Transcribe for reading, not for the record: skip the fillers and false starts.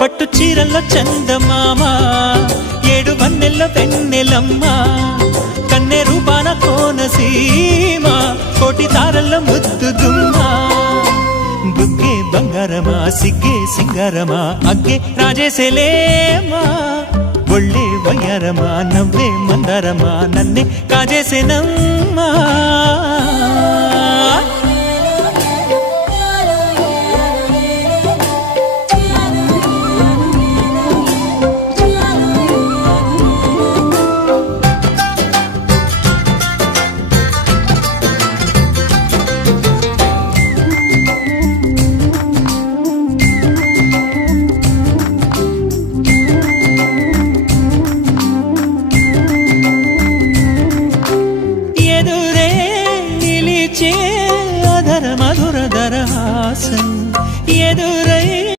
పట్టు చీరల్లో చందమామ ఏడు వన్నెల్లో వెన్నెలమ్మ కన్నె రూపాన కోనసీమ కోటి తారల్లో ముద్దు గుమ్మ బుగ్గే బంగారమా సిగ్గే సింగారమా అగ్గే రాజేసేలేమా ఒళ్ళే వయ్యారమా నవ్వే మందారమా నన్నే కాజేసేనమ్మా